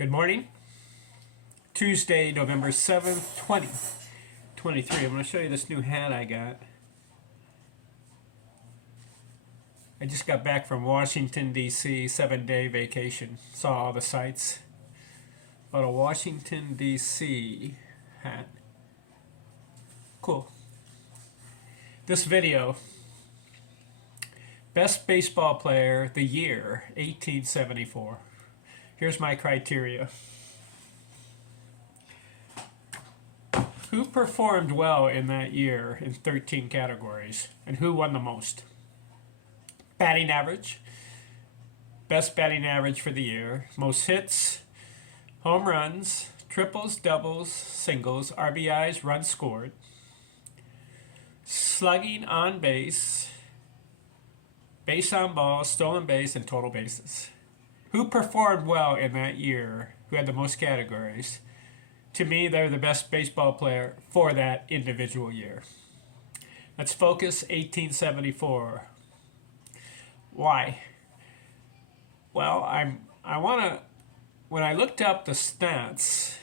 Good morning. Tuesday, November 7th, 2023. I'm going to show you this new hat I got. I just got back from Washington, D.C., 7-day vacation. Saw all the sights. Bought a Washington, D.C. hat. Cool. This video, best baseball player, the year, 1874. Here's my criteria. Who performed well in that year in 13 categories, and who won the most? Batting average, best batting average for the year, most hits, home runs, triples, doubles, singles, RBIs, runs scored, slugging on base, base on ball, stolen base, and total bases. Who performed well in that year? Who had the most categories? To me, they're the best baseball player for that individual year. Let's focus 1874. Why? Well, when I looked up the stats,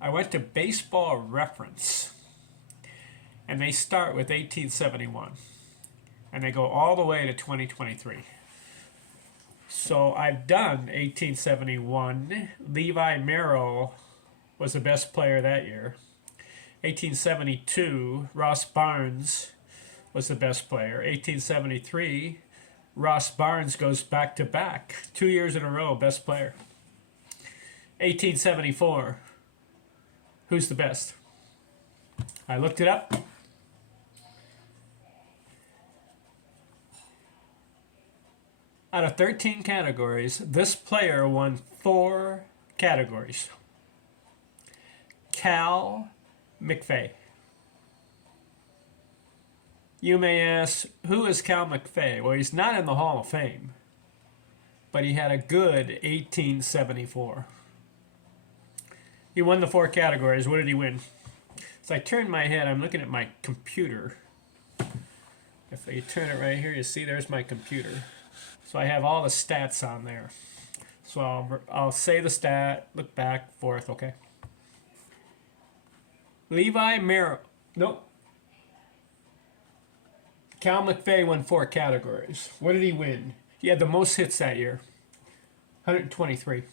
I went to Baseball Reference, and they start with 1871, and they go all the way to 2023. So I've done 1871. Levi Merrill was the best player that year. 1872, Ross Barnes was the best player. 1873, Ross Barnes goes back to back, 2 years in a row, best player. 1874, who's the best? I looked it up. Out of 13 categories, this player won 4 categories. Cal McVey. You may ask, who is Cal McVey? Well, he's not in the Hall of Fame, but he had a good 1874. He won the 4 categories. What did he win? So I turned my head. I'm looking at my computer. If you turn it right here, you see there's my computer. So I have all the stats on there. So I'll say the stat, look back, forth, okay? Levi Merrill. Nope. Cal McVey won 4 categories. What did he win? He had the most hits that year, 123.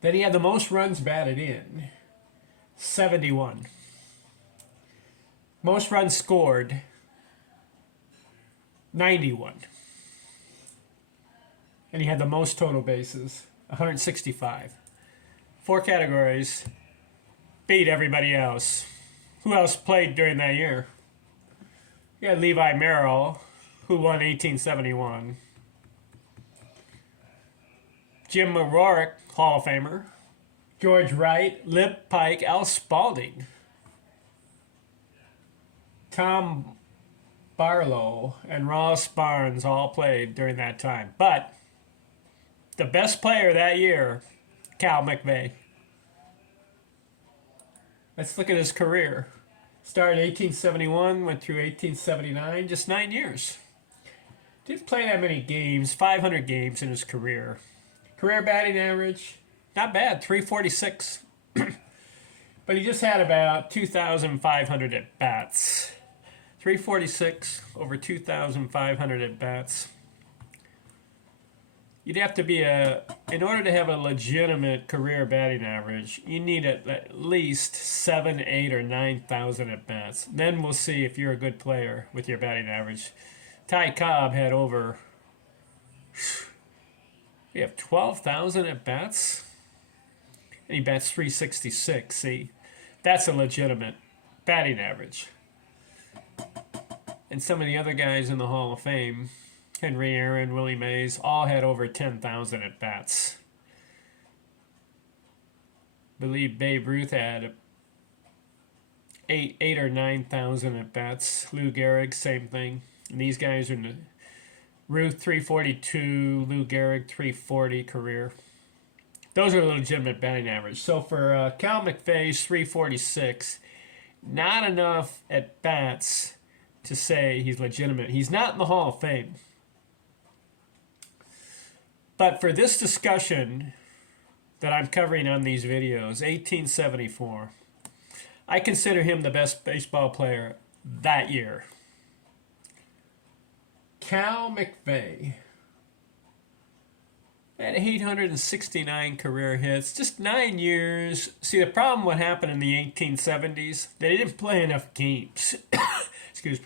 Then he had the most runs batted in, 71. Most runs scored, 91. And he had the most total bases, 165. 4 categories, beat everybody else. Who else played during that year? You had Levi Merrill, who won 1871. Jim McGraw, Hall of Famer. George Wright, Lip Pike, Al Spalding. Tom Barlow and Ross Barnes all played during that time. But the best player that year, Cal McVey. Let's look at his career. Started 1871, went through 1879, just 9 years. Didn't play that many games, 500 games in his career. Career batting average, not bad, 346. But he just had about 2,500 at-bats. 346 over 2,500 at-bats. You'd have to be in order to have a legitimate career batting average, you need at least 7, 8, or 9,000 at-bats. Then we'll see if you're a good player with your batting average. Ty Cobb had over, we have 12,000 at-bats, and he bats 366. See, that's a legitimate batting average. And some of the other guys in the Hall of Fame, Henry Aaron, Willie Mays, all had over 10,000 at-bats. I believe Babe Ruth had 8 or 9,000 at-bats. Lou Gehrig, same thing. And these guys are in the Ruth 342, Lou Gehrig 340 career. Those are legitimate batting average. So for Cal McVey's 346, not enough at-bats to say he's legitimate. He's not in the Hall of Fame. But for this discussion that I'm covering on these videos, 1874, I consider him the best baseball player that year. Cal McVey had 869 career hits, just 9 years. See, the problem what happened in the 1870s, they didn't play enough games. Excuse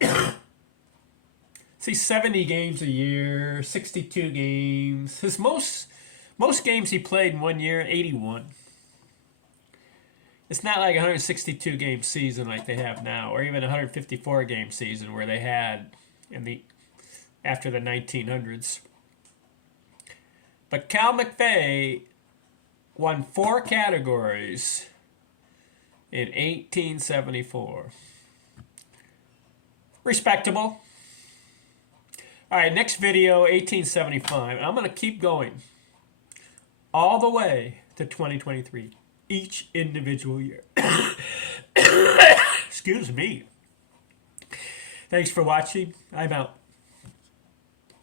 me. See, 70 games a year, 62 games. His most games he played in 1 year, 81. It's not like a 162 game season like they have now, or even a 154 game season where they had after the 1900s. But Cal McVey won 4 categories in 1874. Respectable. All right, next video, 1875. I'm going to keep going all the way to 2023. Each individual year. Excuse me. Thanks for watching. I'm out.